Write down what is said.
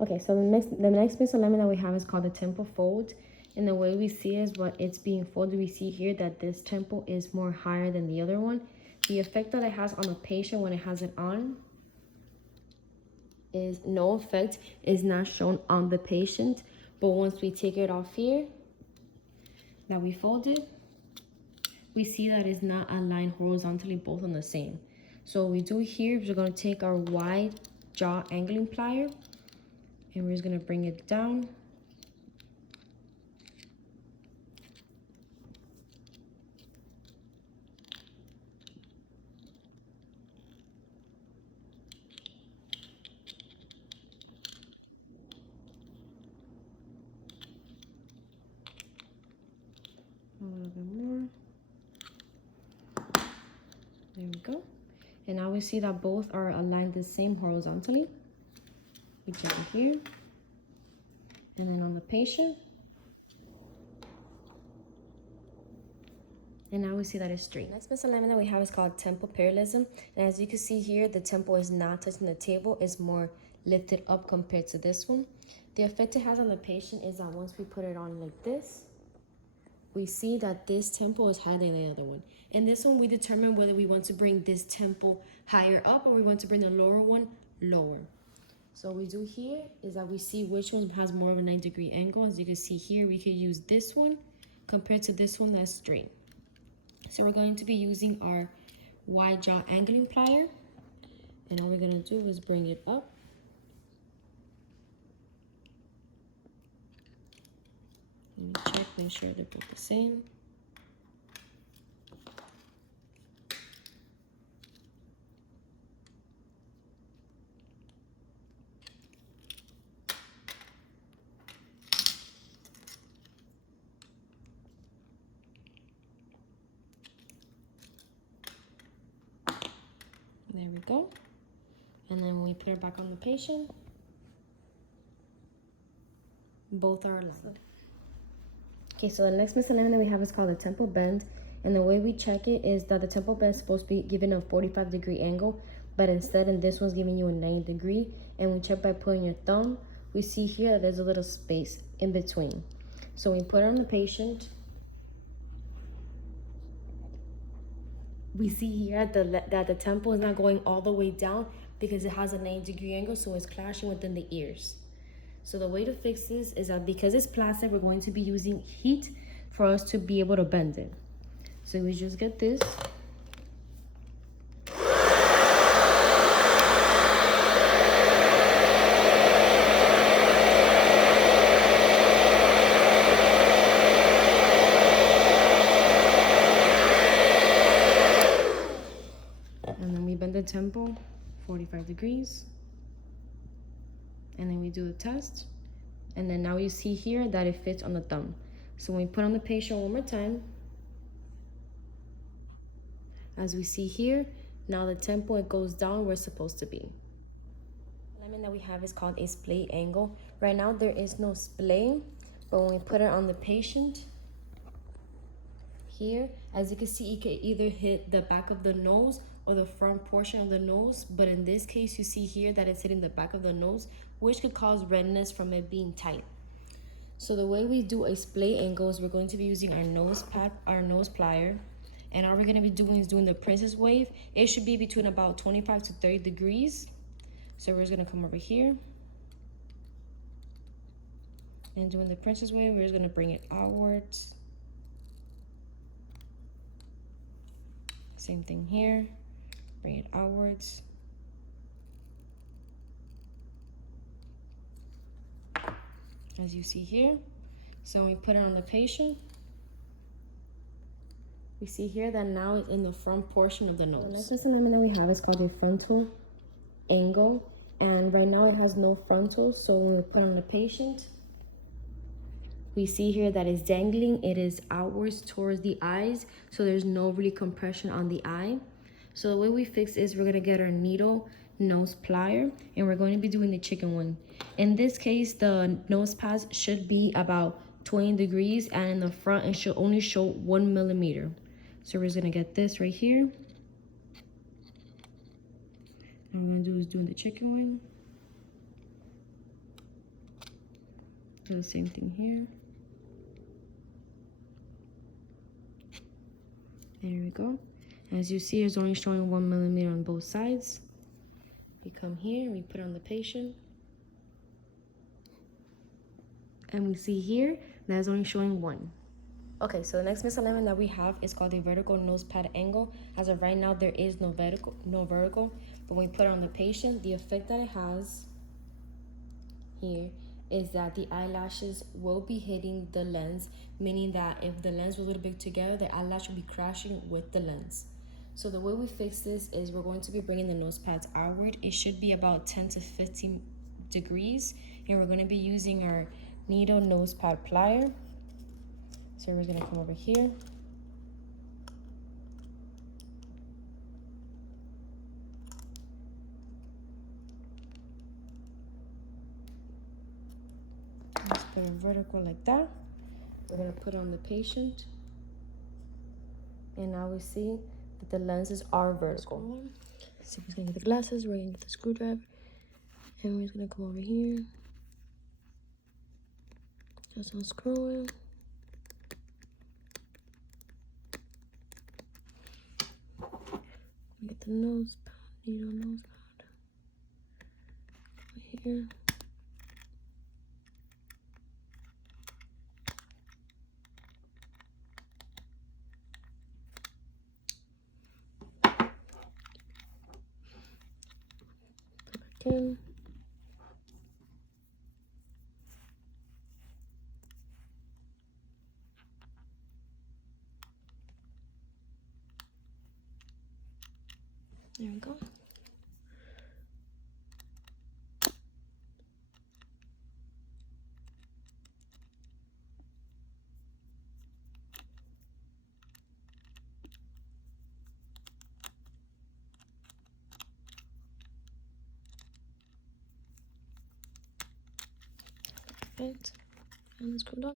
Okay, so the next misalignment that we have is called the temple fold. And the way we see is what it's being folded. We see here that this temple is more higher than the other one. The effect that it has on the patient when it has it on is no effect is not shown on the patient. But once we take it off here, that we fold it, we see that it's not aligned horizontally, both on the same. So what we do here is we're going to take our wide jaw angling plier and we're just going to bring it down. A little bit more. There we go. And now we see that both are aligned the same horizontally. We check it here. And then on the patient. And now we see that it's straight. Next misalignment that we have is called temple parallelism. And as you can see here, the temple is not touching the table. It's more lifted up compared to this one. The effect it has on the patient is that once we put it on like this, we see that this temple is higher than the other one. In this one, we determine whether we want to bring this temple higher up or we want to bring the lower one lower. So what we do here is that we see which one has more of a 90-degree angle. As you can see here, we could use this one compared to this one that's straight. So we're going to be using our wide jaw angling plier. And all we're going to do is bring it up. Let me check, make sure they're both the same. There we go. And then we put it back on the patient. Both are aligned. Okay, so the next misalignment that we have is called the temple bend. And the way we check it is that the temple bend is supposed to be given a 45-degree angle, but instead in this one's giving you a 90-degree. And we check by putting your thumb. We see here that there's a little space in between. So we put it on the patient. We see here that the temple is not going all the way down because it has a 90-degree angle, so it's clashing within the ears. So the way to fix this is that because it's plastic, we're going to be using heat for us to be able to bend it. So we just get this. And then we bend the temple 45 degrees. And then we do the test. And then now you see here that it fits on the thumb. So when we put on the patient one more time, as we see here, now the temple, it goes down where it's supposed to be. The alignment that we have is called a splay angle. Right now there is no splay, but when we put it on the patient, here, as you can see, it can either hit the back of the nose or the front portion of the nose, but in this case you see here that it's hitting the back of the nose, which could cause redness from it being tight. So the way we do a splay angle is we're going to be using our nose plier, and all we're going to be doing is doing the princess wave. It should be between about 25 to 30 degrees. So we're just going to come over here and doing the princess wave. We're just going to bring it outwards. Same thing here, bring it outwards. As you see here. So when we put it on the patient, we see here that now it's in the front portion of the nose. The next misalignment that we have is called a frontal angle. And right now it has no frontal, so when we put it on the patient, we see here that it's dangling. It is outwards towards the eyes, so there's no really compression on the eye. So the way we fix is we're gonna get our needle nose plier, and we're going to be doing the chicken wing. In this case, the nose pass should be about 20 degrees, and in the front it should only show 1 millimeter. So we're just gonna get this right here. And what I'm gonna do is doing the chicken wing. do the same thing here. There we go. As you see, it's only showing 1 millimeter on both sides. We come here, we put on the patient. And we see here that is only showing 1. Okay, so the next misalignment that we have is called the vertical nose pad angle. As of right now, there is no vertical, but when we put it on the patient, the effect that it has here is that the eyelashes will be hitting the lens, meaning that if the lens was a little bit together, the eyelash will be crashing with the lens. So the way we fix this is we're going to be bringing the nose pads outward. It should be about 10 to 15 degrees, and we're going to be using our needle nose pad plier. So we're going to come over here. Let's put it vertical like that. We're going to put it on the patient. And now we see that the lenses are vertical. So we're going to get the glasses, we're going to get the screwdriver. And we're just going to come over here. Just unscrew it. Get the nose pad, needle nose pad. Over here. Put back in. There we go. Right. And it's screwed up.